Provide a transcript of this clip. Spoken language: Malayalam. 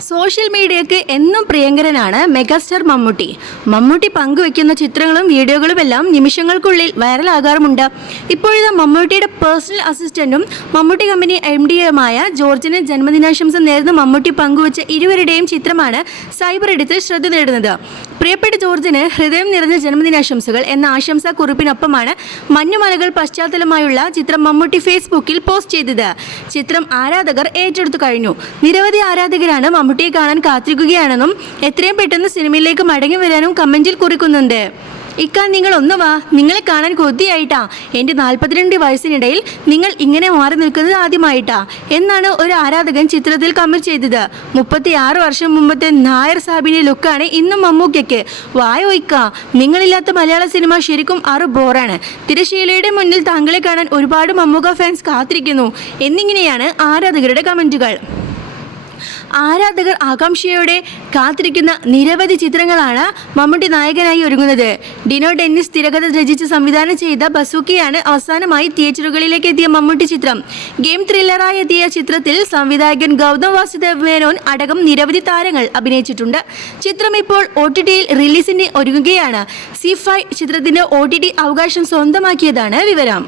സോഷ്യൽ മീഡിയക്ക് എന്നും പ്രിയങ്കരനാണ് മെഗാസ്റ്റാർ മമ്മൂട്ടി. മമ്മൂട്ടി പങ്കുവെക്കുന്ന ചിത്രങ്ങളും വീഡിയോകളും എല്ലാം നിമിഷങ്ങൾക്കുള്ളിൽ വൈറലാകാറുമുണ്ട്. ഇപ്പോഴത്തെ മമ്മൂട്ടിയുടെ പേഴ്സണൽ അസിസ്റ്റന്റും മമ്മൂട്ടി കമ്പനി എം ഡി എമായ ജോർജിന് ജന്മദിനാശംസ നേർന്ന് മമ്മൂട്ടി പങ്കുവച്ച ഇരുവരുടെയും ചിത്രമാണ് സൈബർ എടുത്ത് ശ്രദ്ധ നേടുന്നത്. പ്രിയപ്പെട്ട ജോർജിന് ഹൃദയം നിറഞ്ഞ ജന്മദിനാശംസകൾ എന്ന ആശംസാ കുറിപ്പിനൊപ്പമാണ് മഞ്ഞുമലകൾ പശ്ചാത്തലമായുള്ള ചിത്രം മമ്മൂട്ടി ഫേസ്ബുക്കിൽ പോസ്റ്റ് ചെയ്തത്. ചിത്രം ആരാധകർ ഏറ്റെടുത്തു കഴിഞ്ഞു. നിരവധി ആരാധകരാണ് മമ്മൂട്ടിയെ കാണാൻ കാത്തിരിക്കുകയാണെന്നും എത്രയും പെട്ടെന്ന് സിനിമയിലേക്ക് മടങ്ങി വരാനും കമന്റിൽ കുറിക്കുന്നുണ്ട്. ഇക്ക നിങ്ങൾ ഒന്ന് വാ. നിങ്ങളെ കാണാൻ കൊതിയായിട്ടാ. എന്റെ നാൽപ്പത്തിരണ്ട് വയസ്സിനിടയിൽ നിങ്ങൾ ഇങ്ങനെ മാറി നിൽക്കുന്നത് ആദ്യമായിട്ടാ. എന്നാണ് ഒരു ആരാധകൻ ചിത്രത്തിൽ കമന്റ് ചെയ്തത്. മുപ്പത്തി ആറ് വർഷം മുമ്പത്തെ നായർ സാബിന്റെ ലുക്കാണ് ഇന്നും മമ്മൂക്കയ്ക്ക്. വായോ ഇക്ക നിങ്ങളില്ലാത്ത മലയാള സിനിമ ശരിക്കും അറു ബോറാണ്. തിരശീലയുടെ മുന്നിൽ താങ്കളെ കാണാൻ ഒരുപാട് മമ്മൂക്ക ഫാൻസ് കാത്തിരിക്കുന്നു. എന്നിങ്ങനെയാണ് ആരാധകരുടെ കമന്റുകൾ. ആരാധകർ ആകാംക്ഷയോടെ കാത്തിരിക്കുന്ന നിരവധി ചിത്രങ്ങളാണ് മമ്മൂട്ടി നായകനായി ഒരുങ്ങുന്നത്. ഡിനോ ഡെന്നിസ് തിരകഥ രചിച്ച് സംവിധാനം ചെയ്ത ബസൂക്കിയാണ് അവസാനമായി തിയേറ്ററുകളിലേക്ക് എത്തിയ മമ്മൂട്ടി ചിത്രം. ഗെയിം ത്രില്ലറായി എത്തിയ ചിത്രത്തിൽ സംവിധായകൻ ഗൗതം വാസുദേവ് മേനോൻ അടക്കം നിരവധി താരങ്ങൾ അഭിനയിച്ചിട്ടുണ്ട്. ചിത്രം ഇപ്പോൾ ഒ ടി ടിയിൽ റിലീസിന് ഒരുങ്ങുകയാണ്. സി ഫൈവ് ചിത്രത്തിന്റെ ഒ ടി ടി അവകാശം സ്വന്തമാക്കിയതാണ് വിവരം.